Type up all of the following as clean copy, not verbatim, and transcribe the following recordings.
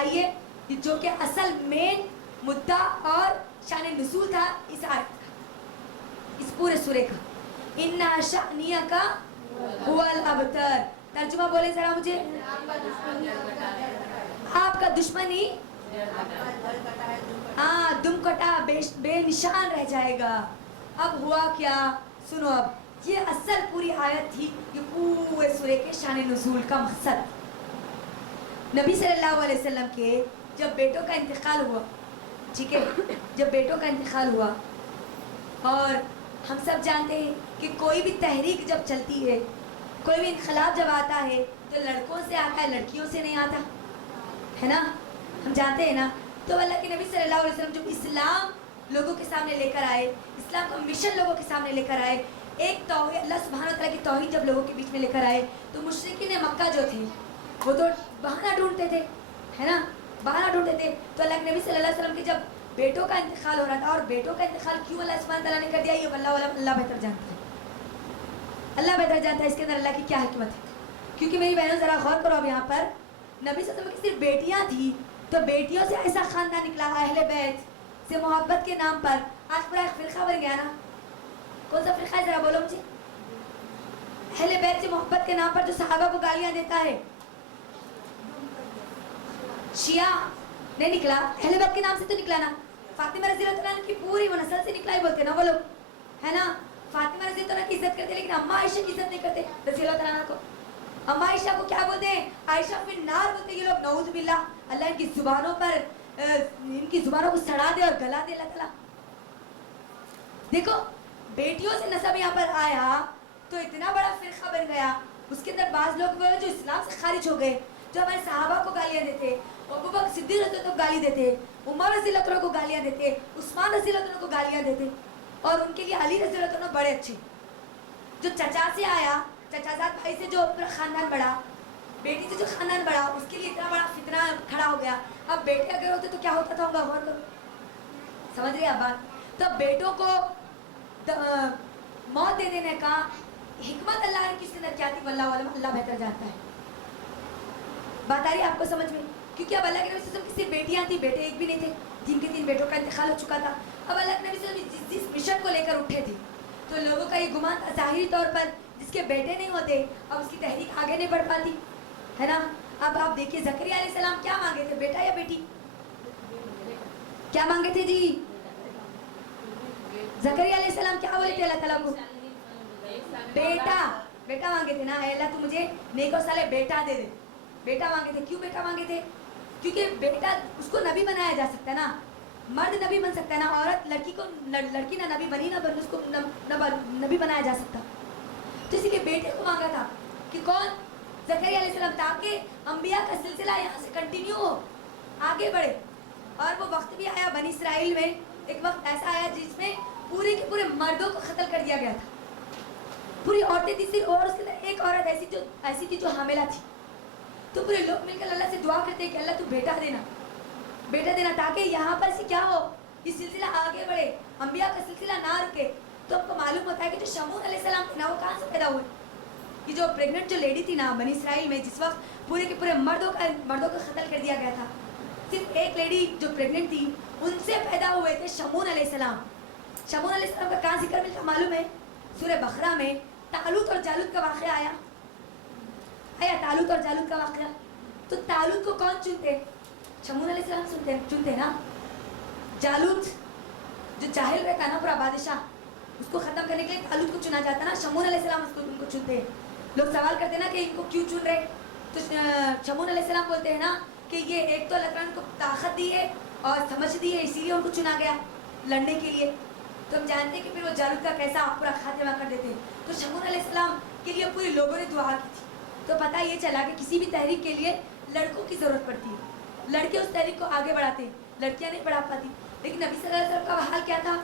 آئیے جو کہ اصل مین مدعا اور شان نزول تھا اس آیت کا، اس پورے سورے کا، اِنَّا شَأْنِيَكَ هُوَ الْأَبْتَرُ. ترجمہ بولے ذرا مجھے. آپ کا دشمن ہی دم کٹا بے نشان رہ جائے گا. اب ہوا کیا سنو. اب یہ اصل پوری آیت تھی، یہ پورے سورے کے شان نزول کا مقصد. نبی صلی اللہ علیہ وسلم کے جب بیٹوں کا انتقال ہوا، ٹھیک ہے، جب بیٹوں کا انتقال ہوا، اور ہم سب جانتے ہیں کہ کوئی بھی تحریک جب چلتی ہے، کوئی بھی انقلاب جب آتا ہے تو لڑکوں سے آتا ہے، لڑکیوں سے نہیں آتا ہے نا، ہم جانتے ہیں نا. تو اللہ کے نبی صلی اللہ علیہ وسلم جب اسلام لوگوں کے سامنے لے کر آئے، اسلام کا مشن لوگوں کے سامنے لے کر آئے، ایک توحید، اللہ سبحانہ وتعالیٰ کی توحید جب لوگوں کے بیچ میں لے کر آئے، تو مشرکین مکہ جو تھے وہ تو بہانہ ڈھونڈتے تھے، ہے نا، بہانہ ڈھونڈتے تھے. تو اللہ کے نبی صلی اللہ علیہ وسلم کے جب بیٹوں کا انتقال ہو رہا تھا، اور بیٹوں کا انتقال کیوں اللہ سبحانہ تعالیٰ نے کر دیا، یہ اللہ بہتر جانتا ہے. اللہ بہتر جانتا ہے اس کے اندر اللہ کی کیا حکمت ہے. کیونکہ میری بہنوں ذرا غور کرو، اب یہاں پر نبی صلی اللہ علیہ وسلم کی صرف بیٹیاں تھیں، تو بیٹیوں سے ایسا خاندان نکلا اہل بیت سے محبت کے نام پر. آج پورا ایک فرقہ بن گیا نا. کون سا فرقہ ہے ذرا بولو مجھے. اہل بیت سے محبت کے نام پر جو صحابہ کو گالیاں دیتا ہے، شیعہ نہیں نکلا، اہل بیت کے نام سے تو نکلا نا. فاطمہ رضی اللہ عنہ کی پوری وہ نسل سے نکلا ہی بولتے نا وہ لوگ، ہے نا. فاطمہ رضی اللہ عنہ کی عزت کرتے لیکن اماں عائشہ کی عزت نہیں کرتے رضی اللہ عنہ کو. اماں عائشہ کو کیا بولتے ہیں؟ عائشہ فی النار بولتے ہیں یہ لوگ، نعوذ باللہ. اللہ ان کی زبانوں پر ان کی زبانوں کو سڑا دے اور گلا دے اللہ تعالیٰ. دیکھو بیٹیوں سے نسب یہاں پر آیا تو اتنا بڑا فرقہ بن گیا. اس کے اندر بعض لوگ وہ جو اسلام سے خارج ہو گئے، جو ہمارے صحابہ کو گالیاں دیتے، ابوبکر صدیق رضی اللہ عنہ کو گالی دیتے، عمر رضی اللہ عنہ کو گالیاں دیتے، عثمان رضی اللہ عنہ کو گالیاں دیتے، اور ان کے لیے علی رضی اللہ عنہ بڑے اچھے. جو چچا سے آیا، چچا زاد بھائی سے جو خاندان بڑھا، بیٹی سے جو خاندان بڑھا، اس کے لیے اتنا بڑا فتنہ کھڑا ہو گیا. اب بیٹے اگر ہوتے تو کیا ہوتا تھا، ہوگا غور کرو. سمجھ رہی آپ بات. تو بیٹوں کو موت دے دینے کا حکمت اللہ نے کس کے اندر کیا تھی، واللہ علم، اللہ بہتر جانتا ہے. بات آ رہی ہے آپ کو سمجھ میں؟ کیونکہ اب اللہ کے نبی صلی اللہ علیہ وسلم کی صرف بیٹیاں تھیں، بیٹے ایک بھی نہیں تھے. 3 کے 3 بیٹوں کا انتقال ہو چکا تھا. اب اللہ کے نبی صلی اللہ علیہ وسلم جس مشن کو لے کر اٹھے تھے، تو لوگوں کا یہ گمان تھا ظاہری طور پر جس کے بیٹے نہیں ہوتے اب اس کی تحریک آگے نہیں بڑھ پاتی، ہے نا. اب آپ دیکھیے زکریا علیہ السلام کیا مانگے تھے، بیٹا یا بیٹی؟ کیا مانگے تھے جی؟ زکریا علیہ السلام کیا بولے تھے اللہ تعالیٰ کو؟ بیٹا. بیٹا مانگے تھے نا. اے اللہ تو مجھے نیک و صالح بیٹا دے دے. بیٹا مانگے تھے. کیوں بیٹا مانگے تھے؟ کیونکہ بیٹا اس کو نبی بنایا جا سکتا ہے نا. مرد نبی بن سکتا ہے نا، عورت لڑکی کو، لڑکی نہ نبی بنی نہ بن اس کو نبی بنایا جا سکتا. تو اسی لیے بیٹے کو مانگا تھا کہ کون؟ زکریا علیہ السلام، تاکہ انبیاء کا سلسلہ یہاں سے کنٹینیو ہو، آگے بڑھے. اور وہ وقت بھی آیا بنی اسرائیل میں، ایک وقت ایسا آیا جس میں پورے کے پورے مردوں کو قتل کر دیا گیا تھا. پوری عورتیں تھی صرف، اور اس کے اندر ایک عورت ایسی تھی جو حاملہ تھی. تو پورے لوگ مل کر اللہ سے دعا کرتے کہ اللہ تو بیٹا دینا، بیٹا دینا، تاکہ یہاں پر سے کیا ہو، یہ سلسلہ آگے بڑھے، انبیاء کا سلسلہ نہ رکے. تو آپ کو معلوم ہوتا ہے کہ جو شمون علیہ السلام تھے نا، وہ کہاں سے پیدا ہوئے؟ یہ جو پریگننٹ جو لیڈی تھی نا بنی اسرائیل میں، جس وقت پورے کے پورے مردوں کو قتل کر دیا گیا تھا، صرف ایک لیڈی جو پریگننٹ تھی ان سے پیدا ہوئے تھے شمون علیہ السلام. شمون علیہ السلام کا کہاں ذکر ملتا معلوم ہے؟ سورہ بقرہ میں طالوت اور جالوت کا واقعہ آیا. طالوت اور جالوت کا واقعہ. تو طالوت کو کون چنتے؟ شمون علیہ السلام چنتے نا. جالوت جو جاہل رہتا نا پورا بادشاہ، اس کو ختم کرنے کے لیے طالوت کو چنا جاتا نا. شمون علیہ السلام ان کو چنتے. لوگ سوال کرتے نا کہ ان کو کیوں چن رہے، تو شمون علیہ السلام بولتے ہیں نا کہ یہ ایک تو اللہ تعالیٰ نے ان کو طاقت دی ہے اور سمجھ دی ہے، اسی لیے ان کو چنا گیا لڑنے کے لیے. تو ہم جانتے ہیں کہ پھر وہ جالوت کا کیسا پورا خاتمہ کر دیتے. تو شمون علیہ السلام کے لیے پورے لوگوں نے دعا کی تھی. تو پتہ یہ چلا کہ کسی بھی تحریک کے لیے لڑکوں کی ضرورت پڑتی ہے. لڑکے اس تحریک کو آگے بڑھاتے ہیں، لڑکیاں نہیں بڑھا پاتی. لیکن نبی صلی اللہ علیہ وسلم کا حال کیا تھا؟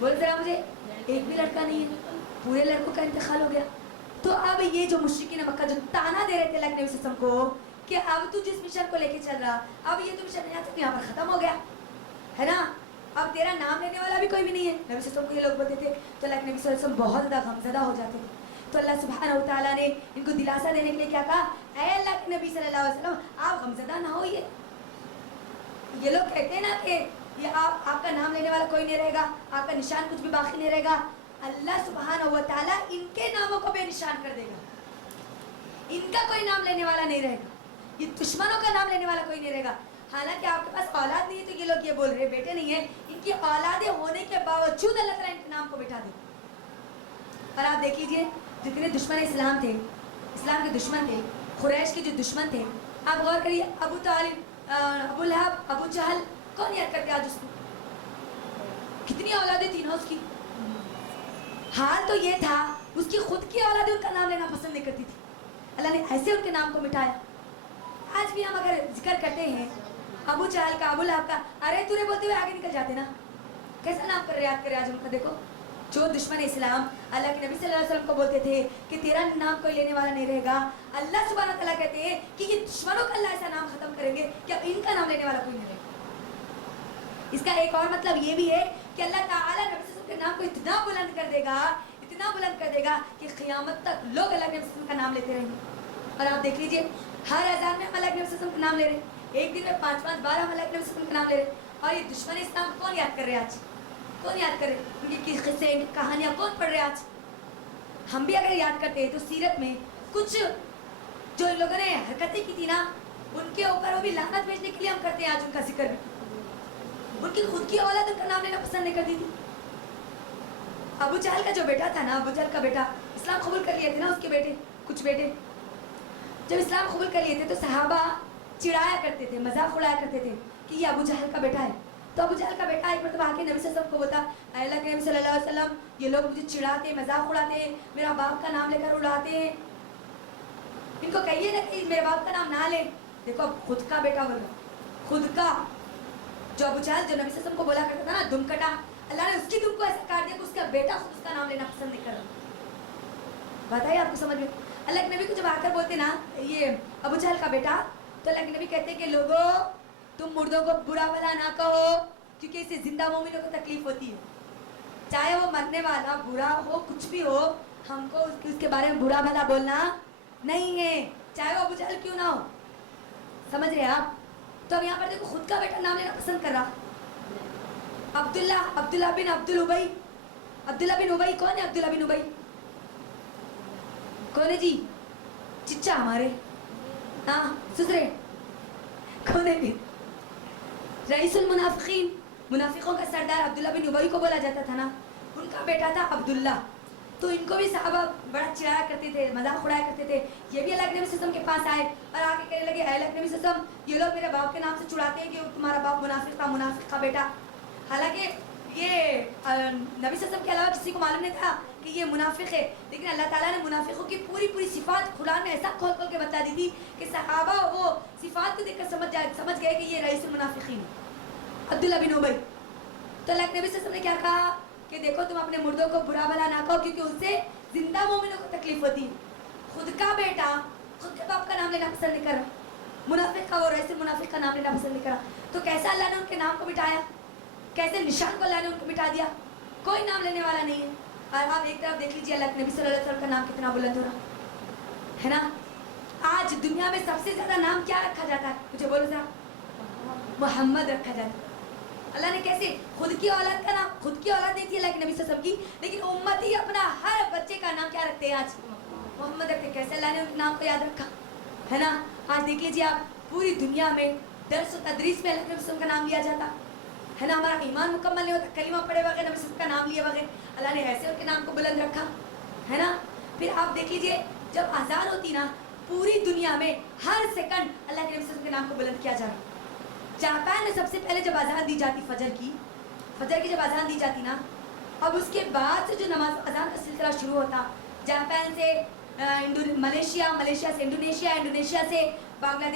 بول ذرا مجھے. ایک بھی لڑکا نہیں ہے، پورے لڑکوں کا انتقال ہو گیا. تو اب یہ جو مشرکین مکہ جو تانا دے رہے تھے اللہ کے نبی صلی اللہ علیہ وسلم کو کہ اب تو جس مشن کو لے کے چل رہا، اب یہ تو مشن یہاں تک یہاں پر ختم ہو گیا ہے نا، اب تیرا نام لینے والا بھی کوئی بھی نہیں ہے. نبی صلی اللہ علیہ وسلم کو یہ لوگ بولتے تھے. تو اللہ کے نبی صلی اللہ علیہ وسلم بہت زیادہ غمزدہ ہو جاتے تھے تو اللہ سبحانہ و تعالیٰ نے ان کو دلاسا دینے کے لیے کیا کہا؟ اے اللہ کے نبی صلی اللہ علیہ وسلم آپ غمزدہ نہ ہوئیے. یہ لوگ کہتے ہیں نا کہ یہ آپ کا نام لینے والا کوئی نہیں رہے گا, آپ کا نشان کچھ بھی باقی نہیں رہے گا. اللہ سبحانہ و تعالیٰ ان کے ناموں کو بے نشان کر دے گا. ان کا کوئی نام لینے والا نہیں رہے گا, یہ دشمنوں کا نام لینے والا کوئی نہیں رہے گا. حالانکہ آپ کے پاس اولاد نہیں ہے تو یہ لوگ یہ بول رہے بیٹے نہیں ہیں, ان کی اولادیں ہونے کے باوجود اللہ تعالیٰ ان کے نام کو بٹھا دے. اور آپ دیکھ لیجیے جتنے دشمن اسلام تھے, اسلام کے دشمن تھے, قریش کے جو دشمن تھے, آپ غور کریے, ابو طالب, ابو لہب, ابو جہل, کون یاد کرتے آج اس کو؟ کتنی اولادیں تھی نا اس کی. حال تو یہ تھا اس کی خود کی اولادیں ان کا نام لینا پسند نہیں کرتی تھی, اللہ نے ایسے ان کے نام کو مٹایا. آج بھی ہم اگر ذکر کرتے ہیں ابو جہل کا, ابو لہب کا, ارے تورے بولتے ہوئے آگے نکل جاتے نا. کیسا نام کر یاد کرے آج ان کا. دیکھو جو دشمن اسلام اللہ کے نبی صلی اللہ علیہ وسلم کو بولتے تھے کہ تیرا نام کوئی لینے والا نہیں رہے گا, اللہ سبحانہ تعالیٰ کہتے ہیں کہ یہ دشمنوں کا اللہ ایسا نام ختم کریں گے کہ اب ان کا نام لینے والا کوئی نہیں رہے گا. اس کا ایک اور مطلب یہ بھی ہے کہ اللہ تعالیٰ نبی صلی اللہ علیہ وسلم کے نام کو اتنا بلند کر دے گا, اتنا بلند کر دے گا کہ قیامت تک لوگ اللہ کے نبی صلی اللہ علیہ وسلم کا نام لیتے رہیں گے. اور آپ دیکھ لیجئے ہر اذان میں ہم اللہ کے نبی صلی اللہ علیہ وسلم کا نام لے رہے ہیں, ایک دن میں 5-5 بار ہم اللہ کے نبی صلی اللہ علیہ وسلم کا نام لے رہے ہیں. اور یہ دشمن اسلام کون یاد کر رہے ہیں آج؟ کون یاد کرے؟ ان کی قصے, ان کی کہانیاں کون پڑھ رہے آج؟ ہم بھی اگر یاد کرتے ہیں تو سیرت میں کچھ جو ان لوگوں نے حرکتیں کی تھی نا, ان کے اوپر وہ بھی لعنت بھیجنے کے لیے ہم کرتے ہیں آج ان کا ذکر بھی. ان کی خود کی اولاد ان کا نام لینا پسند نہیں کرتی تھی. ابو جہل کا جو بیٹا تھا نا, ابو جہل کا بیٹا اسلام قبول کر لیے تھے نا, اس کے بیٹے, کچھ بیٹے جب اسلام قبول کر لیے تھے تو صحابہ چڑھایا کرتے تھے, مذاق اڑایا کرتے تھے کہ یہ ابو جہل کا بیٹا ہے. تو ابو جہل کا بیٹا ایک مرتبہ آ کے نبی صلی اللہ علیہ وسلم کو بولتا, اے اللہ کے نبی صلی اللہ علیہ وسلم یہ لوگ مجھے چڑھاتے, مذاق اڑاتے ہیں, میرا باپ کا نام لے کر اڑاتے ہیں, ان کو کہیے نا کہ میرے باپ کا نام نہ لیں. دیکھو اب خود کا بیٹا بول رہا, خود کا, جو ابو جہل جو نبی صلی اللہ علیہ وسلم کو بولا کرتا تھا نا دم کٹا, اللہ نے اس کی دم کو ایسا کاٹ دیا کہ اس کا بیٹا خود اس کا نام لینا پسند نہیں کر رہا. بتائیے آپ کو سمجھ میں. اللہ کے نبی کو جب آ کر بولتے نا یہ ابو جہل کا بیٹا, تو اللہ کے نبی کہتے ہیں کہ لوگوں تم مردوں کو برا بھلا نہ کہو, کیونکہ اس سے زندہ مومنوں کو تکلیف ہوتی ہے. چاہے وہ مرنے والا برا ہو, کچھ بھی ہو, ہم کو اس کے بارے میں برا بھلا بولنا نہیں ہے, چاہے وہ ابو جہل کیوں نہ ہو. سمجھ رہے آپ؟ تو اب یہاں پر دیکھو خود کا بیٹا نام لینا پسند کر رہا. عبداللہ بن عبد الابی, عبداللہ بن ابی کون ہے؟ عبداللہ بن ابی کون ہے جی؟ چچا ہمارے, ہاں سسرے, کون ہے پھر؟ رئیس المنافقین, منافقوں کا سردار عبداللہ بن ابی کو بولا جاتا تھا نا, ان کا بیٹا تھا عبداللہ. تو ان کو بھی صحابہ بڑا چڑھایا کرتے تھے, مذاق اڑایا کرتے تھے. یہ بھی اللہ کے نبی صلی اللہ علیہ وسلم کے پاس آئے اور آ کے کہنے لگے, اے اللہ کے نبی صلی اللہ علیہ وسلم یہ لوگ میرے باپ کے نام سے چڑھاتے ہیں کہ تمہارا باپ منافق تھا, منافق کا بیٹا. حالانکہ یہ نبی صلی اللہ علیہ وسلم کے علاوہ کسی کو معلوم نہیں تھا کہ یہ منافق ہے, لیکن اللہ تعالیٰ نے منافقوں کی پوری صفات قرآن میں ایسا کھول کے بتا دی تھی کہ صحابہ وہ صفات کو دیکھ کر سمجھ گئے کہ یہ رئیس المنافقین عبداللہ بن ابی. تو اللہ کے نبی صلی اللہ علیہ وسلم نے کیا کہا کہ دیکھو تم اپنے مردوں کو برا بھلا نہ کہو, کیونکہ اس سے زندہ مومنوں کو تکلیف ہوتی ہے. خود کا بیٹا خود کے باپ کا نام لینا پسند نہیں کر رہا, منافق کا وہ رئیس المنافق کا نام لینا پسند نہیں کر رہا. تو کیسا اللہ نے ان کے نام کو مٹایا, کیسے نشان کو اللہ نے ان کو مٹا دیا, کوئی نام لینے والا نہیں ہے. اور آپ ایک طرف دیکھ لیجیے اللہ کے نبی صلی اللہ علیہ وسلم کا نام کتنا بلند ہو رہا ہے نا. آج دنیا میں سب سے زیادہ نام کیا رکھا جاتا ہے, مجھے بولو ذرا. محمد رکھا جاتا ہے. اللہ نے کیسے خود کی اولاد کا نام, خود کی اولاد نہیں تھی اللہ کے نبی صلی اللہ علیہ وسلم کی, لیکن امتی اپنا ہر بچے کا نام کیا رکھتے ہیں آج, محمد رکھتے. کیسے اللہ نے ان نام کو یاد رکھا ہے نا. آج دیکھ لیجیے آپ پوری دنیا میں درس و تدریس میں اللہ کے نبی صلی اللہ علیہ وسلم کا نام لیا جاتا ہے نا. ہمارا ایمان مکمل نہیں ہوتا کلمہ پڑھے بغیر, نبی صلی اللہ علیہ وسلم کا نام لیے بغیر. اللہ نے ایسے ان کے نام کو بلند رکھا ہے نا. پھر آپ دیکھ لیجیے جب اذان ہوتی نا پوری دنیا میں ہر سیکنڈ اللہ کے نبی صلی اللہ علیہ وسلم کے نام کو بلند کیا جا رہا. جاپان میں سب سے پہلے جب اذان دی جاتی فجر کی جب اذان دی جاتی نا, اب اس کے بعد سے جو نماز اذان کا سلسلہ شروع ہوتا, جاپان سے ملیشیا سے انڈونیشیا سے بنگلہ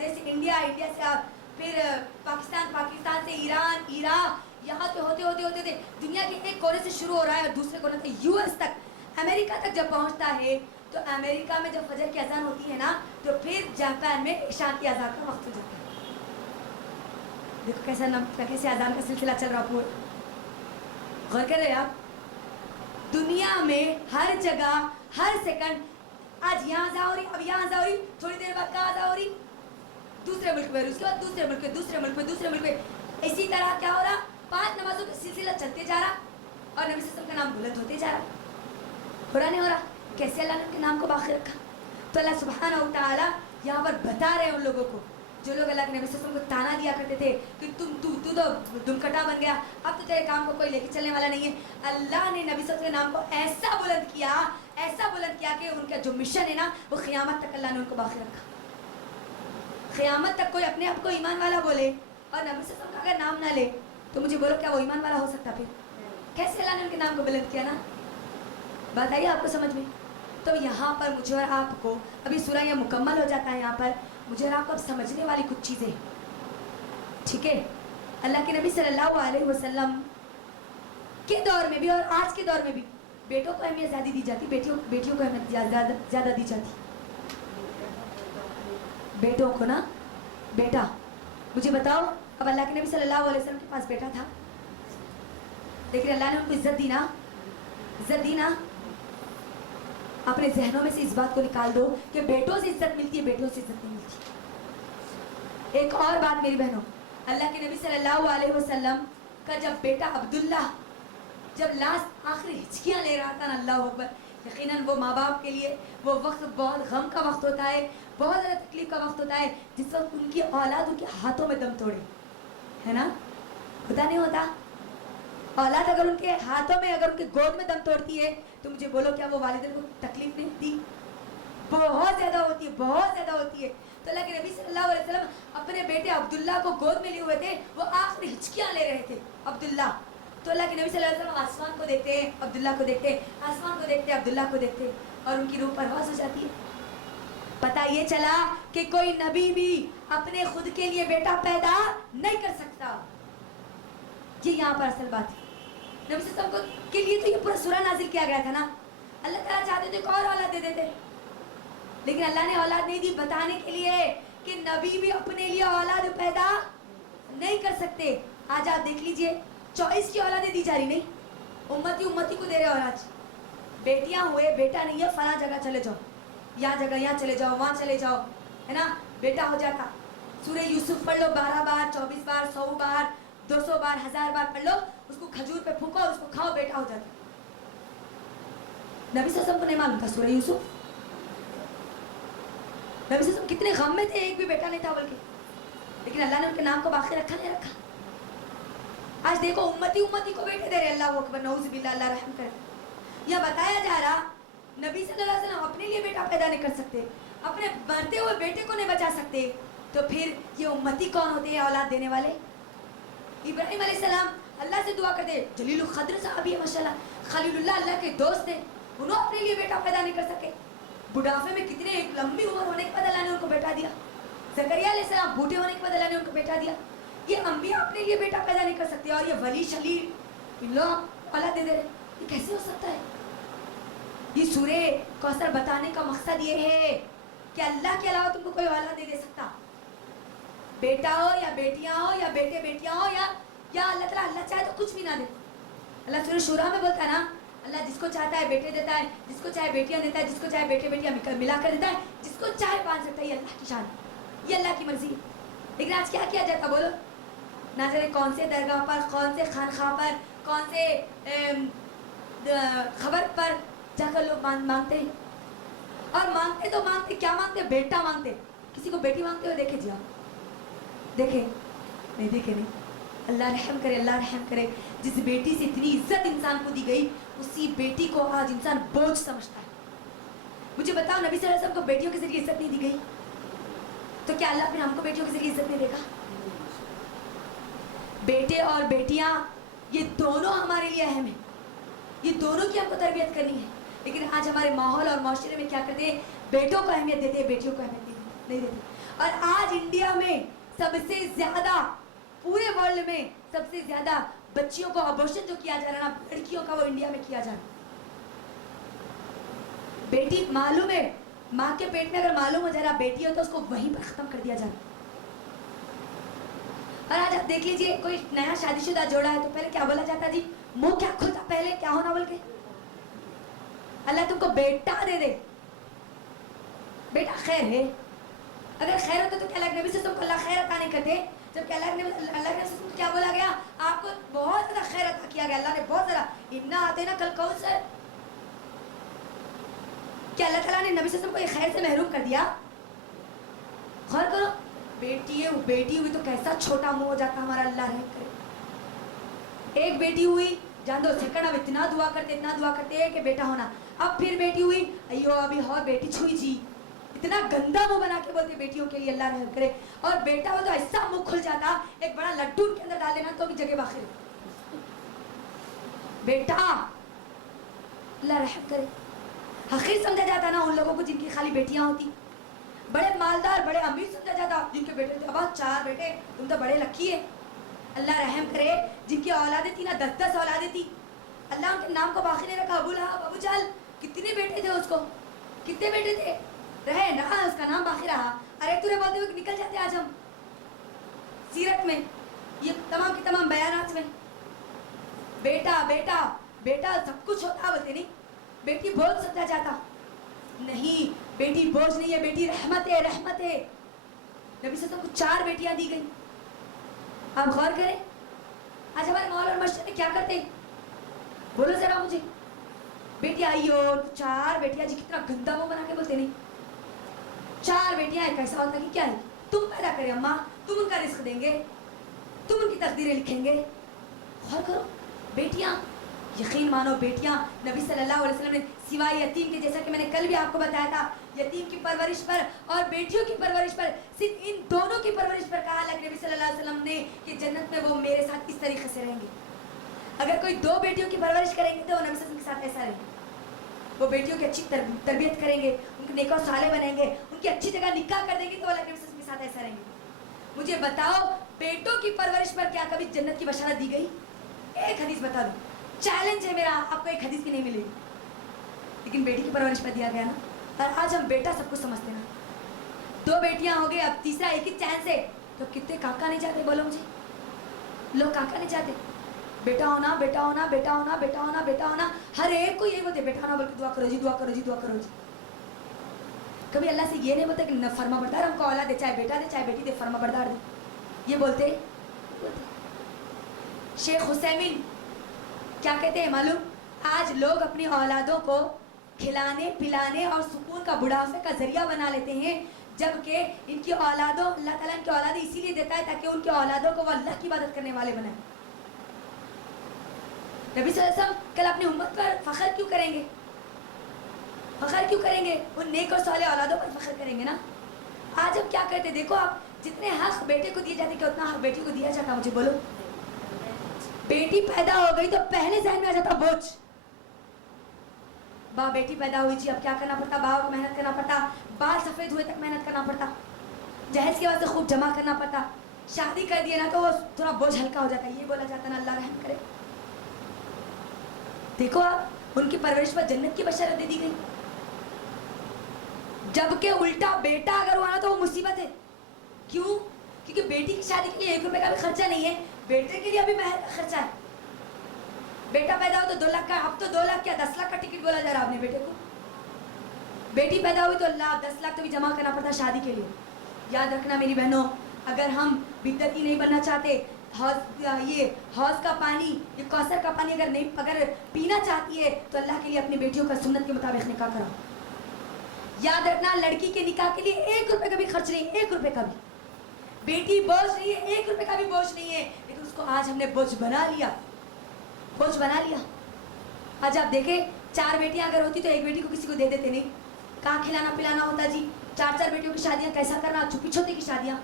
دیش سے انڈیا سے پھر پاکستان سے ایران, عراق, یہاں تو ہوتے دنیا کے ایک کونے سے شروع ہو رہا ہے اور دوسرے کونے سے یو ایس تک, امریکہ تک جب پہنچتا ہے. تو امریکہ میں جب فجر کی اذان ہوتی ہے نا تو پھر جاپان میں عشاء کی اذان کا وقت ہو جاتا ہے. دیکھو کیسے اذان کا سلسلہ چل رہا پورا, غور کر رہے آپ. दुनिया में हर जगह हर सेकंड, आज यहाँ जा हो रही, अब यहाँ जा हो रही, थोड़ी देर बाद कहाँ जा हो रही, दूसरे मुल्क में, उसके बाद दूसरे मुल्क में, दूसरे मुल्क में, दूसरे मुल्क में। इसी तरह क्या हो रहा, 5 नमाजों का सिलसिला चलते जा रहा और नबी सल्लल्लाहु अलैहि वसल्लम का नाम बुलंद होते जा रहा। हो रहा नहीं हो रहा? कैसे अल्लाह ने उनके नाम को बाकी रखा? तो अल्लाह सुब्हानहू व तआला यहाँ पर बता रहे हैं उन लोगों को जो लोग अल्लाह के नबी सल्लल्लाहु अलैहि वसल्लम को ताना दिया करते थे कि तू तो दुमकटा बन गया, अब तो तेरे काम को कोई लेके चलने वाला नहीं है। अल्लाह ने नबी सल्लल्लाहु अलैहि वसल्लम के नाम को ऐसा बुलंद किया, ऐसा बुलंद किया कि उनका जो मिशन है ना, वो क़यामत तक अल्लाह ने उनको बाकी रखा। क़यामत तक कोई अपने आप को ईमान वाला बोले और नबी सल्लल्लाहु अलैहि वसल्लम का अगर नाम ना ले तो मुझे बोलो क्या वो ईमान वाला हो सकता? फिर कैसे अल्लाह ने उनके नाम को बुलंद किया ना? बताइए आपको समझ में? तो यहाँ पर मुझे और आपको, अभी सूरह यह मुकम्मल हो जाता है, यहाँ पर मुझे और आपको अब समझने वाली कुछ चीज़ें, ठीक है? अल्लाह के नबी सल्लल्लाहु अलैहि वसल्लम के दौर में भी और आज के दौर में भी बेटों को अहमियत ज़्यादा दी जाती, बेटियों को अहमियत ज़्यादा दी जाती। बेटों को ना, बेटा, मुझे बताओ, अब अल्लाह के नबी सल्लल्लाहु अलैहि वसल्लम के पास बेटा था, लेकिन अल्लाह ने उनको इज्जत दी ना, इज्जत दी ना। अपने जहनों में से इस बात को निकाल दो कि बेटों से इज्जत मिलती है, बेटियों से इज्जत नहीं मिलती। एक और बात मेरी बहनों, अल्लाह के नबी सल्लल्लाहु अलैहि वसल्लम का जब बेटा अब्दुल्ला जब लास्ट आखिरी हिचकियाँ ले रहा था ना, अल्लाह अकबर, यकीनन वो माँ बाप के लिए वो वक्त बहुत गम का वक्त होता है, बहुत ज़्यादा तकलीफ का वक्त होता है, जिस वक्त उनकी औलाद उनके हाथों में दम तोड़े, है ना? होता नहीं होता? औलाद अगर उनके हाथों में, अगर उनके गोद में दम तोड़ती है तो मुझे बोलो क्या वो वालिदैन को तकलीफ नहीं होती? बहुत ज़्यादा होती है, बहुत ज़्यादा होती है। तो अल्लाह के नबी सल्लल्लाहु अलैहि वसल्लम अपने बेटे अब्दुल्ला को गोद में लिए हुए थे, वो आखिरी हिचकियाँ ले रहे थे अब्दुल्ला। तो अल्लाह के नबी सल्लल्लाहु अलैहि वसल्लम आसमान को देखते हैं, अब्दुल्ला को देखते हैं, आसमान को देखते हैं, अब्दुल्ला को देखते हैं, और उनकी रूह परवास हो जाती है। पता ये चला कि कोई नबी भी अपने खुद के लिए बेटा पैदा नहीं कर सकता। ये यहाँ पर असल बात है। नबी सल्लल्लाहु अलैहि वसल्लम के लिए तो ये पूरा सूरा नाजिल किया गया था ना। अल्लाह ताला चाहते थे और औलाद दे देते, लेकिन अल्लाह ने औलाद नहीं दी, बताने के लिए कि नबी भी अपने लिए औलाद पैदा नहीं कर सकते। आज आप देख लीजिए, चॉइस की औलादें दी जा रही, नहीं, उम्मती को दे रहे औलाद। बेटियां हुए, बेटा नहीं है, फला जगह चले जाओ, यहाँ जगह यहाँ चले जाओ, वहाँ चले जाओ, है ना, बेटा हो जाता। सूरह यूसुफ पढ़ लो 12 बार, 24 बार, 100 बार, 200 बार, 1000 बार पढ़ लो, उसको खजूर पे फूको और उसको खाओ, बेटा हो जाता। नबी सल्लल्लाहु अलैहि वसल्लम को नहीं मालूम था सूरह यूसुफ? नबी सल्लल्लाहु अलैहि वसल्लम कितने गम में थे, एक भी बेटा नहीं था बल्कि, लेकिन अल्लाह ने उनके नाम को बाकी रखा, नहीं रखा। आज देखो उम्मती को बेटे दे रहे, अल्लाह अकबर, नऊज़ बिल्लाह, अल्लाह रहम करे। यह बताया जा रहा नबी सल्लल्लाहु अलैहि वसल्लम अपने लिए बेटा पैदा नहीं कर सकते, अपने मरते हुए बेटे को नहीं बचा सकते, तो फिर ये उम्मती कौन होते हैं औलाद देने वाले? इब्राहिम अलैहिस्सलाम अल्लाह से दुआ करते, जलीलुल क़द्र सहाबी है माशाल्लाह, खलीलुल्लाह, अल्लाह के दोस्त थे, उन्होंने अपने लिए बेटा पैदा नहीं कर सके। बुढ़ापे में कितने, एक लंबी उम्र होने के बाद अल्लाह ने उनको बेटा दिया। ज़करिया अलैहिस्सलाम बूढ़े होने के बाद अल्लाह ने उनको बेटा दिया। ये अंबिया अपने लिए बेटा पैदा नहीं कर सकते, और ये वली शली इन लोग औलाद दे दे रहे, ये कैसे हो सकता है? ये सूरे कौसर बताने का मकसद ये है कि अल्लाह के अलावा तुमको कोई औलाद नहीं दे सकता। बेटा हो या बेटियां हो या बेटे बेटियां हो, या अल्लाह ताला अल्लाह चाहे तो कुछ भी ना दे। अल्लाह सूरह शूरा में बोलता है ना, अल्लाह जिसको चाहता है बेटे देता है, जिसको चाहे बेटियां देता है, जिसको चाहे बेटे बेटियां मिला कर देता है, जिसको चाहे बांध सकता है। ये अल्लाह की शान, ये अल्लाह की मर्जी है। लेकिन आज क्या किया जाता, बोलो ना जाने कौन से दरगाह पर, कौन से खानखा पर, कौन से खबर पर जाकर लोग मांगते हैं, और मांगते तो मांगते क्या मांगते, बेटा मांगते। किसी को बेटी मांगते हुए देखे जी आप? देखे नहीं? देखे नहीं। अल्लाह रहम करे, अल्लाह रहम करे। जिस बेटी से इतनी इज्जत इंसान को दी गई, उसी बेटी को आज इंसान बोझ समझता है। मुझे बताओ, नबी सल्लल्लाहु अलैहि वसल्लम को बेटियों के जरिए इज्जत नहीं दी गई, तो क्या अल्लाह फिर हमको बेटियों के जरिए इज्जत नहीं देगा? बेटे और बेटियां ये दोनों हमारे लिए अहम है, ये दोनों की हमको तरबियत करनी है। लेकिन आज हमारे माहौल और माशरे में क्या करते हैं, बेटों को अहमियत देते हैं, बेटियों को अहमियत नहीं देते। और आज इंडिया में सबसे ज्यादा, पूरे वर्ल्ड में सबसे ज्यादा बच्चियों को अबॉर्शन जो किया जा रहा है ना, लड़कियों का, वो इंडिया में किया जा रहा है। बेटी मालूम है, माँ के पेट में अगर मालूम हो जा रहा बेटी हो तो उसको वहीं पर खत्म कर दिया जा रहा। और आज आप देख लीजिए, कोई नया शादीशुदा जोड़ा है तो पहले क्या बोला जाता जी, मुंह क्या खुलता, पहले क्या होना बोल के, اللہ तुमको बेटा दे दे, बेटा खैर है, अगर खैर होता तो क्या अल्लाह के नबी से तुमको अल्लाह खैर अता नहीं करते? जबकि अल्लाह के नबी से तुमको क्या बोला गया? आपको बहुत ज़्यादा खैर अता किया गया, अल्लाह ने बहुत ज़्यादा, इन्ना आते ना कल कौसर। क्या अल्लाह ताला ने नबी से तुमको ये खैर से महरूम कर दिया? गौर करो, बेटी हुई तो कैसा छोटा मुंह हो जाता हमारा, अल्लाह रहम करे। एक बेटी हुई, जान दो सेकंड, अब इतना दुआ करते कि बेटा होना। अब फिर बेटी हुई, अयो अभी और बेटी छुई जी, इतना गंदा मुंह बना के बोलते बेटियों के लिए, अल्लाह रहम करे। और बेटा हो तो ऐसा मुंह खुल जाता, एक बड़ा लड्डू उनके अंदर डाल देना तो भी जगह बाखिर। बेटा अल्लाह रहम करे। हकीर समझा जाता ना उन लोगों को जिनकी खाली बेटियां होती, बड़े मालदार बड़े अमीर समझा जाता जिनके बेटे थे। अब 4 बेटे, तुम तो बड़े लकी है। अल्लाह रहम करे, जिनकी औलादें थी ना 10-10 औलादें थी, अल्लाह उनके नाम को बाकी नहीं रखा। अबू लहब, अबू जहल, कितने बेटे थे उसको, कितने बेटे थे, रहे ना, उसका नाम बाकी रहा। अरे तुरे बोलते हुए निकल जाते आज हम सीरत में, ये तमाम की तमाम बयानात में, बेटा बेटा बेटा सब कुछ होता बोलते नहीं, बेटी बोझ समझा जाता। नहीं, बेटी बोझ नहीं है, बेटी रहमत है, रहमत है। नबी से तुमको 4 बेटियां दी गई। आप गौर करें, आज हमारे मौला और मस्जिद में क्या करते, बोलो जरा मुझे। बेटियां आई हो, 4 बेटियां जी, कितना गंदा मुंह बना के बोलते नहीं। 4 बेटियां है, कैसा होता कि क्या है, तुम पैदा करें अम्मा, तुम उनका रिस्क देंगे, तुम उनकी तकदीरें लिखेंगे। गौर करो, बेटियां, यकीन मानो बेटियां, नबी सल्लल्लाहु अलैहि वसल्लम ने सिवाय यतीम के, जैसा कि मैंने कल भी आपको बताया था, यतीम की परवरिश पर और बेटियों की परवरिश पर, सिर्फ इन दोनों की परवरिश पर कहा अल्लाह के नबी सल्लल्लाहु अलैहि वसल्लम ने कि जन्नत में वो मेरे साथ इस तरीके से रहेंगे। अगर कोई 2 बेटियों की परवरिश करेंगे तो वो नबी सल्लल्लाहु अलैहि वसल्लम के साथ ऐसा रहेंगे। वो बेटियों की अच्छी तरबियत करेंगे, उनके नेको साले बनेंगे, उनकी अच्छी जगह निकाह कर देंगे तो अल्लाह के नबी सल्लल्लाहु अलैहि वसल्लम के साथ ऐसा रहेंगे। मुझे बताओ, बेटों की परवरिश पर क्या कभी जन्नत की बशारत दी गई? एक हदीस बता दो, चैलेंज है मेरा, आपको एक हदीस भी नहीं मिलेगी। लेकिन बेटी की परवरिश पर दिया गया ना, और आज हम बेटा सब कुछ समझते ना। 2 बेटियां हो गई, अब तीसरा एक ही चांस है, तो कितने काका नहीं चाहते, बोलो मुझे, लोग काका नहीं चाहते। बेटा होना, बेटा होना, बेटा होना, बेटा होना, बेटा होना, हर एक को यही बोलते बेटा होना, बल्कि दुआ करो जी, दुआ करो जी, दुआ करो जी। कभी अल्लाह से ये नहीं बोलते कि न फर्मा बरदार हमको औलाद दे, चाहे बेटा दे चाहे बेटी दे, फर्मा बरदार दे, ये बोलते। शेख हुसैन क्या कहते हैं मालूम, आज लोग अपनी औलादों को खिलाने पिलाने और सुकून का बुढ़ापे का जरिया बना लेते हैं, जबकि इनकी औलादों, अल्लाह ताला इनकी औलादें इसीलिए देता है ताकि उनकी औलादों को वो अल्लाह की इबादत करने वाले बनाए। नबी सल्लल्लाहु अलैहि वसल्लम कल अपनी उम्मत पर फख्र क्यों करेंगे, फख्र क्यों करेंगे, उन नेक और साले औलादों पर फख्र करेंगे ना। आज हम क्या करते, देखो आप, जितने हक बेटे को दिए जाते क्या उतना हक बेटी को दिया जाता, मुझे बोलो। बेटी पैदा हो गई तो पहले ज़हन में आ जाता बोझ, बा बेटी पैदा हुई जी, अब क्या करना पड़ता, बाबा को मेहनत करना पड़ता, बाल सफ़ेद हुए तक मेहनत करना पड़ता, जहेज के वास्ते खूब जमा करना पड़ता, शादी कर दिए ना तो वो थोड़ा बोझ हल्का हो जाता, ये बोला जाता ना, अल्लाह रहम करे। देखो आप, उनकी परवरिश पर जन्नत की बशारत दे दी गई, जबकि उल्टा बेटा अगर हुआ ना तो वो मुसीबत है। क्यों? क्योंकि बेटी की शादी के लिए 1 रुपए का भी खर्चा नहीं है, बेटे के लिए अभी महल का खर्चा है। बेटा पैदा हो तो 2 लाख का, अब तो 2 लाख क्या 10 लाख का टिकट बोला जा रहा है अपने बेटे को। बेटी पैदा हुई तो 10 लाख तो भी जमा करना पड़ता शादी के लिए। याद रखना मेरी बहनों, अगर हम बिद्दती नहीं बनना चाहते, हौज का पानी, ये कौसर का पानी अगर पीना चाहती है तो अल्लाह के लिए अपनी बेटियों का सुन्नत के मुताबिक निकाह कराओ। याद रखना, लड़की के निकाह के लिए 1 रुपए का भी खर्च नहीं, 1 रुपए का भी। बेटी बोझ नहीं है, 1 रुपए का भी बोझ नहीं है, लेकिन उसको आज हमने बोझ बना लिया, बोझ बना लिया। आज आप देखें, 4 बेटियां अगर होती तो एक बेटी को किसी को दे देते नहीं, कहाँ खिलाना पिलाना होता जी। 4-4 बेटियों की शादियां कैसा करना, छुपी छोटी की शादियां,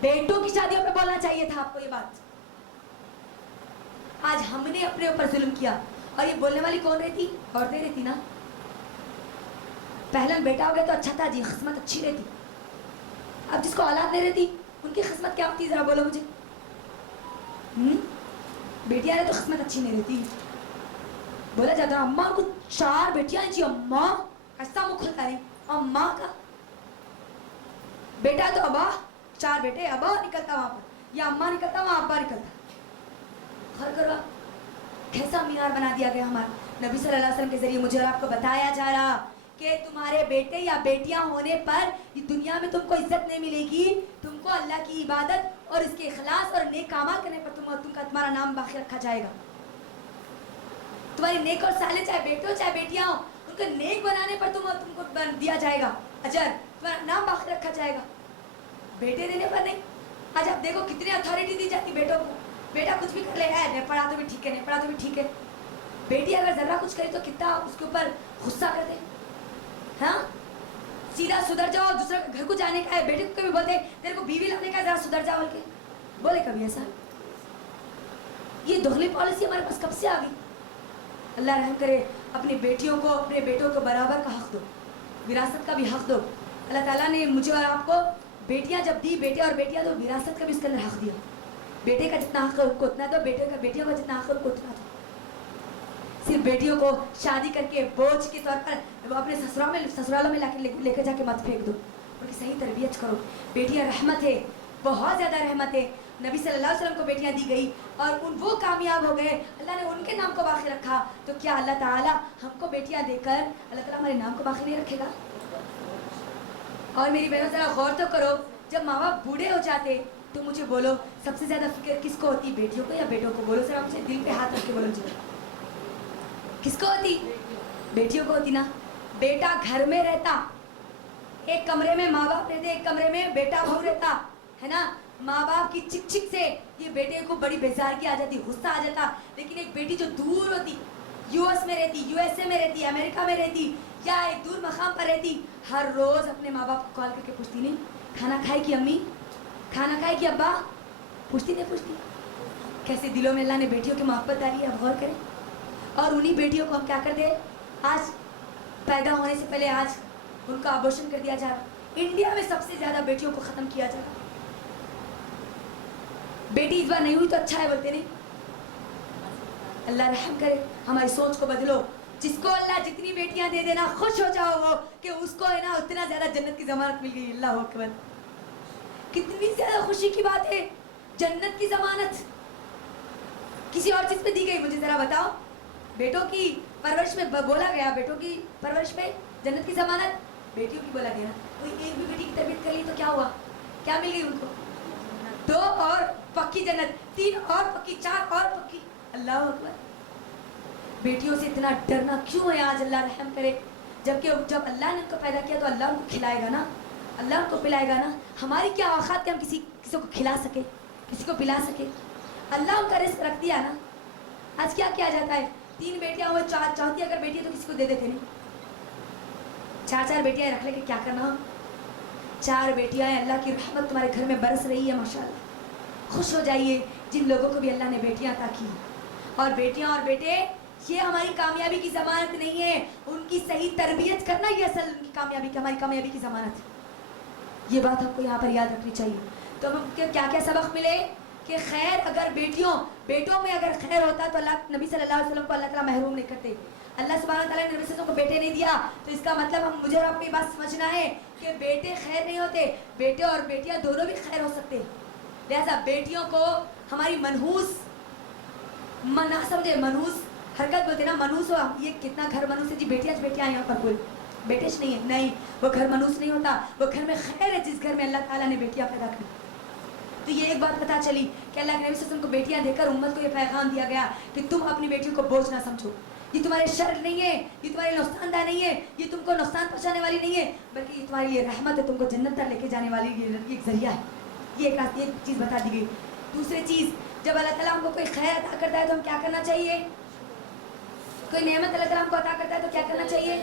बेटों की शादियों पे बोलना चाहिए था आपको ये बात। आज हमने अपने ऊपर जुल्म किया, और ये बोलने वाली कौन रहती, औरतें रहती ना। पहले बेटा हो गया तो अच्छा था जी, किस्मत अच्छी रहती। अब जिसको औलाद नहीं रहती उनकी किस्मत क्या होती, जरा बोलो मुझे। बेटियां रहे तो किस्मत अच्छी नहीं रहती। बोला जाता है अम्मा को 4 बेटियां हैं जी, अम्मा ऐसा मुख खुलता नहीं, अम्मा का बेटा तो अब्बा, 4 बेटे, अब्बा निकलता वहां पर, या अम्मा निकलता वहां अब्बा निकलता। हर करो कैसा मीनार बना दिया गया हमारा। नबी सल्लल्लाहु अलैहि वसल्लम के जरिए मुझे और आपको बताया जा रहा कि तुम्हारे बेटे या बेटियां होने पर ये दुनिया में तुमको इज्जत नहीं मिलेगी, तुमको अल्लाह की इबादत और इसके इखलास और नेक कामाल करने पर तुम्हारा नाम बाकी रखा जाएगा। तुम्हारी नेक और साले चाहे बेटे हो चाहे बेटियां हो, उनको नेक बनाने पर तुमको दिया जाएगा अजर, तुम्हारा नाम बाकी रखा जाएगा, बेटे देने पर नहीं। आज आप देखो कितनी अथॉरिटी दी जाती बेटों को, बेटा कुछ भी कर ले है, नहीं पढ़ा तो भी ठीक है, नहीं पढ़ा तो भी ठीक है। बेटी अगर जरा कुछ करे तो कितना उसके ऊपर गुस्सा करते, हाँ सीधा सुधर जाओ, दूसरे घर को जाने का है, बेटे को कभी बोलते तेरे को बीवी लाने का, जरा सुधर जाओ बोल के बोले कभी ऐसा? ये दोगली पॉलिसी हमारे पास कब से आ गई? अल्लाह रहम करे, अपनी बेटियों को अपने बेटों को बराबर का हक दो, विरासत का भी हक दो। अल्लाह ताला ने मुझे और आपको बेटियां जब दी, बेटे और बेटियां तो विरासत का भी उसके अंदर हक दिया। बेटे का जितना हक है उनको उतना दो, बेटे का बेटियों का जितना हक है उनको उतना दो। सिर्फ बेटियों को शादी करके बोझ के तौर पर अपने ससुरालों में लेकर जाके मत फेंक दो, उनकी सही तरबियत करो। बेटियां रहमत है, बहुत ज़्यादा रहमत है। नबी सल्लल्लाहु अलैहि वसल्लम को बेटियां दी गई और वो कामयाब हो गए, अल्लाह ने उनके नाम को बाकी रखा। तो क्या अल्लाह ताला हमको बेटियां देकर अल्लाह ताला हमारे नाम को बाकी नहीं रखेगा? और मेरी बहनों ज़रा गौर तो करो, जब माँ बाप बूढ़े हो जाते तो मुझे बोलो सबसे ज़्यादा फिक्र किसको होती, बेटियों को या बेटों को? बोलो सर, मुझे दिल पे हाथ रख के बोलो जी, किसको होती? बेटियों को होती ना। बेटा घर में रहता, एक कमरे में माँ बाप रहते, एक कमरे में बेटा बहू रहता है ना। माँ बाप की चिक चिक से ये बेटे को बड़ी बेजारगी आ जाती, गुस्सा आ जाता। लेकिन एक बेटी जो दूर होती, यूएस में रहती, यूएसए में रहती, अमेरिका में रहती या एक दूर मकाम पर रहती, हर रोज़ अपने माँ बाप को कॉल करके पूछती, नहीं खाना खाएगी अम्मी, खाना खाएगी अब्बा, पूछती नहीं पूछती? कैसे दिलों में अल्लाह ने बेटियों की मोहब्बत डाली है, गौर करें। और उन्हीं बेटियों को हम क्या कर दे, आज पैदा होने से पहले आज उनका अबॉर्शन कर दिया जा रहा। इंडिया में सबसे ज़्यादा बेटियों को ख़त्म किया जा रहा। बेटी इस बार नहीं हुई तो अच्छा है बोलते नहीं। अल्लाह रहम करे, हमारी सोच को बदलो। जिसको अल्लाह जितनी बेटियां दे देना खुश हो जाओ वो कि उसको है ना उतना ज़्यादा जन्नत की ज़मानत मिल गई। अल्लाह अकबर, कितनी ज़्यादा खुशी की बात है। जन्नत की ज़मानत किसी और चीज़ पे दी गई? मुझे ज़रा बताओ। बेटों की परवरिश में बोला गया, बेटों की परवरिश में जन्नत की ज़मानत बेटियों की बोला गया। कोई एक भी बेटी की तरबियत कर ली तो क्या हुआ, क्या मिल गई उनको? 2 और पक्की जन्नत, 3 और पक्की, 4 और पक्की। अल्लाह अकबर, बेटियों से इतना डरना क्यों है आज? अल्लाह रहम करे। जबकि जब अल्लाह ने उनको पैदा किया तो अल्लाह उनको खिलाएगा ना, अल्लाह उनको पिलाएगा ना। हमारी क्या औकात कि हम किसी को खिला सके, किसी को पिला सके? अल्लाह उनका रिस्क रख दिया ना। आज क्या किया जाता है, 3 बेटियां हुए, चौथी अगर बेटी है तो किसी को दे देते नहीं। 4 बेटियां रख लेके क्या करना? 4 बेटियां हैं, अल्लाह की रहमत तुम्हारे घर में बरस रही है माशाल्लाह। खुश हो जाइए जिन लोगों को भी अल्लाह ने बेटियां अता की। और बेटियां और बेटे ये हमारी कामयाबी की ज़मानत नहीं है, उनकी सही तरबियत करना ये असल उनकी कामयाबी की, हमारी कामयाबी की ज़मानत है। ये बात हमको यहाँ पर याद रखनी चाहिए। तो हम क्या क्या सबक मिले कि खैर अगर बेटों में अगर खैर होता तो अल्लाह नबी सल्लल्लाहु अलैहि वसल्लम को अल्लाह ताला महरूम नहीं करते। अल्लाह सुब्हानहू व तआला ने नबी सल्लल्लाहु अलैहि वसल्लम को बेटे नहीं दिया तो इसका मतलब हम मुझे और आपको ये बात समझना है कि बेटे खैर नहीं होते, बेटे और बेटियां दोनों भी खैर हो सकते हैं। लिहाजा बेटियों को हमारी मनहूस मना समझे, मनहूस हरकत बोलते ना, मनहूस हो ये कितना घर मनहूस है जी, बेटियां यहाँ पर कोई बेटेश नहीं है, नहीं वो घर मनहूस नहीं होता, वो घर में खैर है जिस घर में अल्लाह ताला ने बेटियां पैदा की। तो ये एक बात पता चली कि अल्लाह के नबी सल्लल्लाहु अलैहि वसल्लम को बेटियां देकर उम्मत को ये पैगाम दिया गया कि तुम अपनी बेटियों को बोझ ना समझो, ये तुम्हारे शर नहीं है, ये तुम्हारे नुकसानदा नहीं है, ये तुमको नुकसान पहुंचाने वाली नहीं है, बल्कि ये तुम्हारी ये रहमत है, तुमको जन्नत तक लेके जाने वाली ये एक जरिया है। ये एक चीज़ बता दी गई। दूसरी चीज़, जब अल्लाह ताला हमको कोई खैर अता करता है तो हम क्या करना चाहिए? कोई नेमत अल्लाह ताला हमको अता करता है तो क्या करना चाहिए?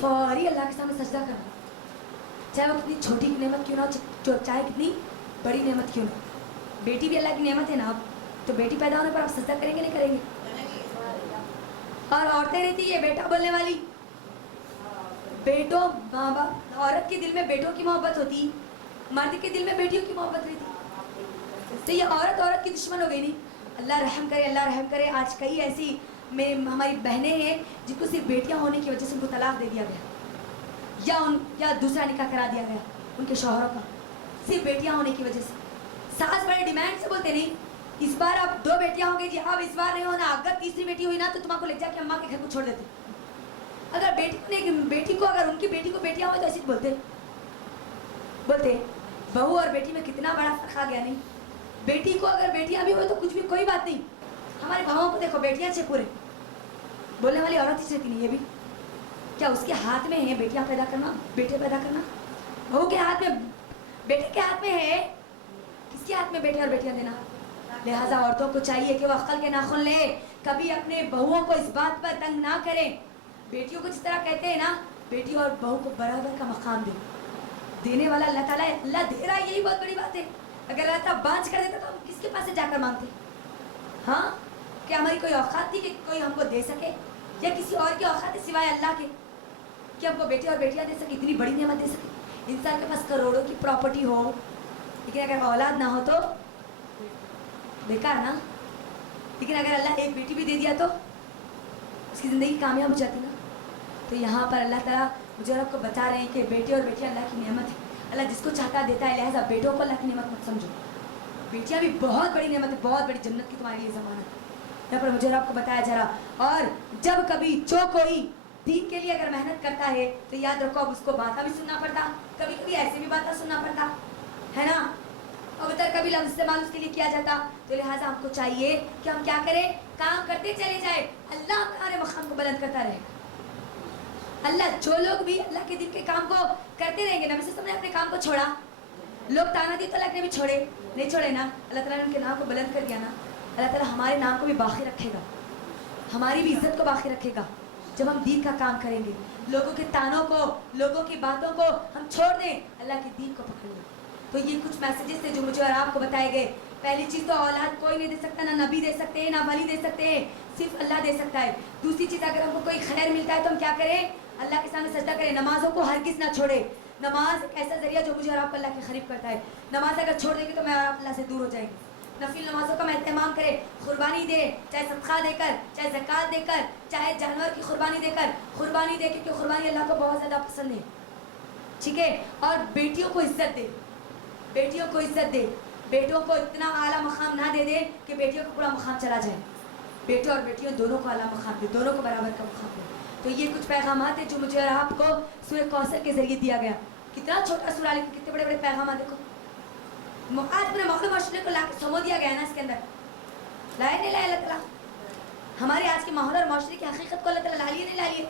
फौरी अल्लाह के सामने सजदा करना, चाहे वो कितनी छोटी नेमत क्यों ना हो, चाहे कितनी बड़ी नेमत क्यों ना। बेटी भी अल्लाह की नेमत है ना, तो बेटी पैदा होने पर आप सजदा करेंगे नहीं करेंगे? और औरतें रहती है बेटा बोलने वाली, बेटों माँ बाप, औरत के दिल में बेटों की मोहब्बत होती, मर्द के दिल में बेटियों की मोहब्बत रहती, तो ये औरत की दुश्मन हो गई नहीं। अल्लाह रहम करे, अल्लाह रहम करे। आज कई ऐसी हमारी बहनें हैं जिनको सिर्फ बेटियां होने की वजह से उनको तलाक दे दिया गया या दूसरा निकाह करा दिया गया उनके शौहरों का, सिर्फ बेटियां होने की वजह से। सास बड़े डिमांड से बोलते नहीं इस बार अब 2 बेटियां होंगी जी, अब इस बार नहीं होना, अगर तीसरी बेटी हुई ना तो तुम्हारे ले जाके अम्मा के घर को छोड़ देते। अगर बेटी को अगर उनकी बेटी को बेटियां हो तो ऐसे बोलते बहू और बेटी में कितना बड़ा फर्क आ गया। नहीं, बेटी को अगर बेटियां भी हो तो कुछ भी कोई बात नहीं। हमारे भावों को देखो, बेटियां से पूरे बोलने वाली औरत ही रहती नहीं। ये भी क्या उसके हाथ में है बेटियां पैदा करना, बेटे पैदा करना? बहू के हाथ में, बेटे के हाथ में है, किसके हाथ में बेटे और बेटियां देना? लिहाजा औरतों को चाहिए कि वो अक्ल के नाखून ले, कभी अपने बहुओं को इस बात पर तंग ना करें। बेटियों को जिस तरह कहते हैं ना, बेटी और बहू को बराबर का मकाम दे। देने वाला अल्लाह ताला है, अल्लाह दे रहा है, यही बहुत बड़ी बात है। अगर अल्लाह ताला बांझ कर देता तो हम किसके पास से जाकर मांगते? हाँ, क्या हमारी कोई औकात थी कि कोई हमको दे सके, या किसी और की औकात है सिवाय अल्लाह के कि हमको बेटे और बेटियां दे सके, इतनी बड़ी नेमत दे सके? इंसान के पास करोड़ों की प्रॉपर्टी हो, लेकिन अगर औलाद ना हो तो बेकार ना। लेकिन अगर अल्लाह एक बेटी भी दे दिया तो उसकी ज़िंदगी कामयाब हो जाती ना। तो यहाँ पर अल्लाह ताला मुझे और आपको बता रहे हैं कि बेटे और बेटियां अल्लाह की नेमत है। अल्लाह जिसको चाहता देता है, लिहाजा बेटों को अल्लाह की नेमत मत समझो। बेटियां भी बहुत बड़ी नेमत है, बहुत बड़ी जन्नत की तुम्हारे लिए ज़मानत है। यहाँ पर मुझे और आपको बताया जा रहा। और जब कभी जो कोई दीन के लिए अगर मेहनत करता है तो याद रखो, अब उसको बातें भी सुनना पड़ता, कभी कभी ऐसे भी बातें सुनना पड़ता है ना, और उधर कभी लफ्ज़ इस्तेमाल उसके लिए किया जाता। तो लिहाजा हमको चाहिए कि हम क्या करें, काम करते चले जाए, अल्लाह हमारे मकाम को बुलंद करता रहेगा। अल्लाह, जो लोग भी अल्लाह के दिन के काम को करते रहेंगे, नबी सल्लल्लाहु अलैहि वसल्लम ने अपने काम को छोड़ा, लोग ताना दिए तो अल्लाह ने भी छोड़े, नहीं छोड़े ना, अल्लाह ताला ने उनके नाम को बुलंद कर दिया ना। अल्लाह ताला हमारे नाम को भी बाकी रखेगा, हमारी भी इज्जत को बाकी रखेगा जब हम दीन का काम करेंगे। लोगों के तानों को, लोगों की बातों को हम छोड़ दें, अल्लाह के दीन को पकड़ लें। तो ये कुछ मैसेजेस थे जो मुझे और आपको बताए गए। पहली चीज़ तो औलाद कोई नहीं दे सकता, ना नबी दे सकते हैं, ना वली दे सकते हैं, सिर्फ अल्लाह दे सकता है। दूसरी चीज़, अगर हमको कोई खैर मिलता है तो हम क्या करें, अल्लाह के सामने सजदा करें, नमाजों को हरगिज़ ना छोड़े। नमाज एक ऐसा जरिया जो मुझे और आपको अल्लाह के करीब करता है। नमाज अगर छोड़ देंगे तो मैं और आप अल्लाह से दूर हो जाएंगे। नफिल नमाजों का एहतमाम करें, कुर्बानी दे, चाहे सदका देकर, चाहे ज़कात देकर, चाहे जानवर की कुर्बानी देकर, कुर्बानी दे, क्योंकि कुर्बानी अल्लाह को बहुत ज़्यादा पसंद है। ठीक है, और बेटियों को इज्जत दे, बेटियों को इज्जत दे, बेटों को इतना आला मकाम ना दे दे कि बेटियों को पूरा मकाम चला जाए। बेटे और बेटियों दोनों को आला मकाम दे, दोनों को बराबर का मकाम दे। तो ये कुछ पैगामात है जो मुझे और आपको सूरह कौसर के जरिए दिया गया। कितना छोटा सूरा, लेकिन कितने बड़े बड़े पैगाम। देखो, आज पूरे माहौल माशरे को ला के समो दिया गया ना इसके अंदर, लाए नहीं लाए अल्लाह ताला? हमारे आज के माहौल और माशरे की हकीकत को अल्लाह ताला ला लिए नहीं ला लिए?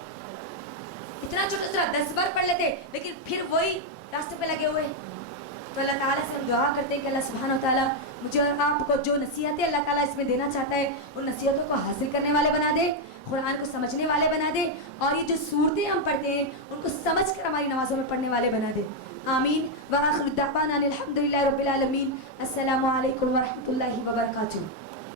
इतना छोटा सूरा 10 बार पढ़ लेते, लेकिन फिर वही रास्ते पे लगे हुए। तो अल्लाह ताला से हम दुआ करते हैं कि अल्लाह सुब्हानहू व तआला मुझे और आपको जो नसीहतें अल्लाह ताला इसमें देना चाहता है, उन नसीहतों को हासिल करने वाले बना दे, कुरान को समझने वाले बना दे, और ये जो सूरतें हम पढ़ते हैं उनको समझ कर हमारी नमाज़ों में पढ़ने वाले बना दे। आमीन। व आखिरु दावाना अनिल हम्दुलिल्लाहि रब्बिल आलमीन। अस्सलामु अलैकुम व रहमतुल्लाहि व बरकातुहू।